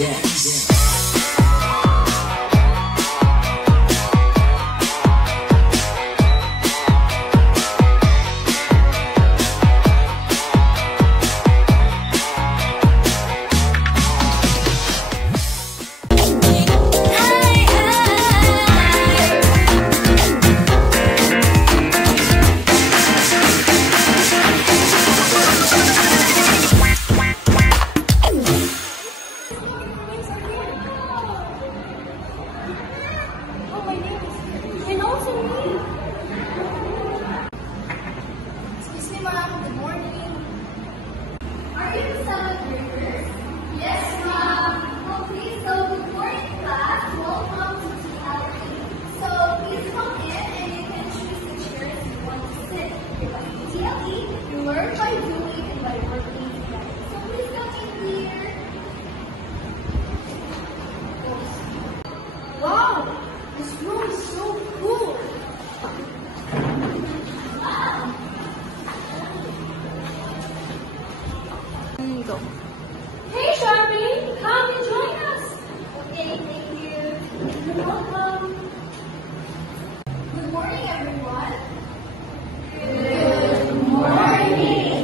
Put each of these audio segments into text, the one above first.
dance. Excuse me, ma'am. Good morning. Are you the seventh graders? Yes, ma'am. Okay, so good morning, class. Welcome to TLE. So please come in and you can choose the chairs you want to sit. Because in TLE, you learn by doing and by working together. So please come in here. Wow, this room is so cool. Hey, Charmaine, come and join us. Okay, thank you. You're welcome. Good morning, everyone. Good morning.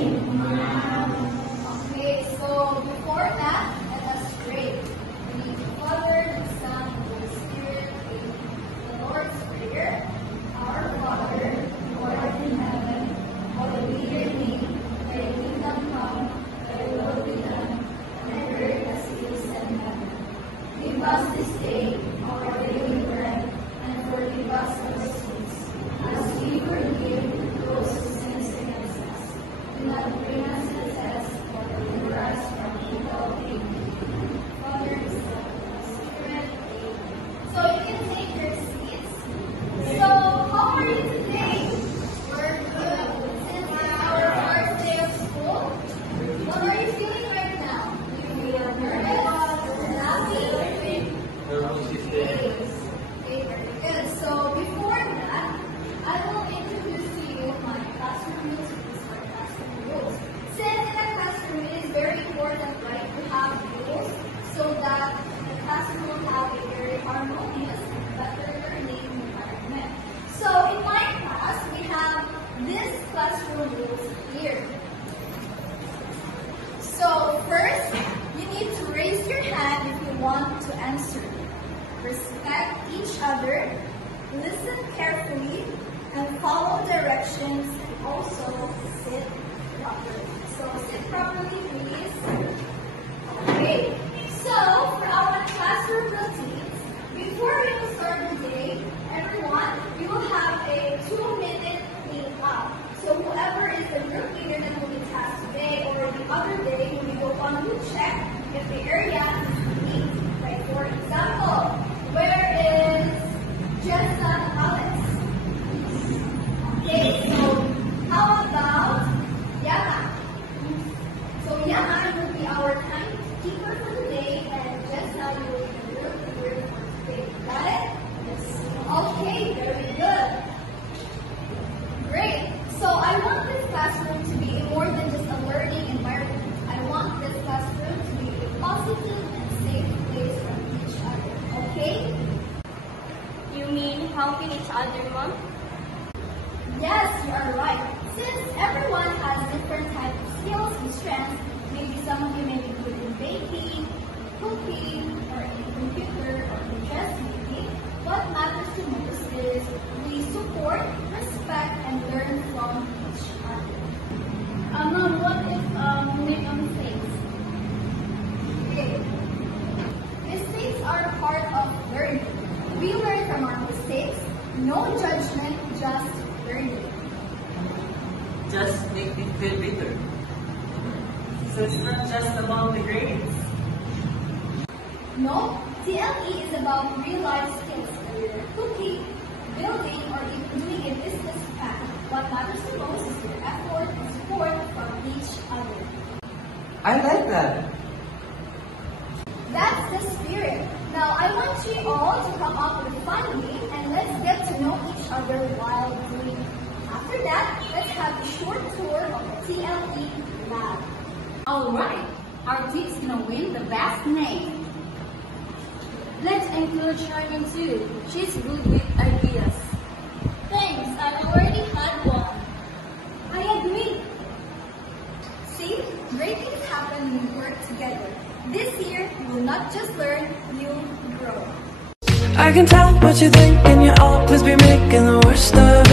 Okay, so before that, let us pray. We need the Father, the Son, and the Holy Spirit. The Lord's Prayer. Our Father, who art in heaven, hallowed be your name. Thy kingdom come. Thy will be done, on earth as it is in heaven. Give us this day our daily bread, and forgive us our sins, as we forgive those who sin against us. Do not bring us to test, but deliver us from evil. Amen. Father, the Son, and the Spirit. Amen. So you can take your seats. So how are you today? We're good. Since it's our first day of school, what are you feeling right now? You feel nervous? Happy? Okay, very good. So before that, I will introduce to you my classroom routines or classroom rules. Since in a classroom it is very important, right, to have rules so that the classroom will have a very harmonious and better learning environment. So in my class, we have this classroom rules here. So first, you need to raise your hand if you want to answer. Respect each other, listen carefully, and follow directions, and also sit properly. So sit properly, please. Okay, so for our classroom routines, before we will start the day, everyone, we will have a 2-minute clean-up. So whoever is the group leader that will be tasked today or the other day, we will want to check if the area is clean. Like for example, where is Jessa and Alex? Okay, so how about Yana? So Yana will be our timekeeper for the day, and Jessa will be the group leader for today. Got it? Yes. Okay, very good. Great. So I want this classroom to be more than just a learning environment. I want this classroom to be a positive and safe place for each other. Okay? You mean helping each other, Mom? Yes, you are right. Since everyone has different types of skills and strengths, maybe some of you may be good in baking, cooking, or in computer or in dressmaking, what matters to most is we support, respect, and learn from each other. Mom, what if we make mistakes? Okay. Mistakes are part of learning. We learn from our mistakes. No judgment, just learning. Just make me feel better. So it's not just about the grades. No, TLE is about real life skills, whether cooking, building, or even doing a business plan. What matters the most is your effort and support from each other. I like that. That's the spirit. Now I want you all to come up with a fun game and let's get to know each other while doing it. After that, let's have a short tour of the TLE lab. Alright, our team's gonna win the best name. Let's include Charmin too. She's good with ideas. Thanks, I already had one. I agree. See, great things happen when we work together. This year, you will not just learn, you'll grow. I can tell what you think and you'll always be making the worst of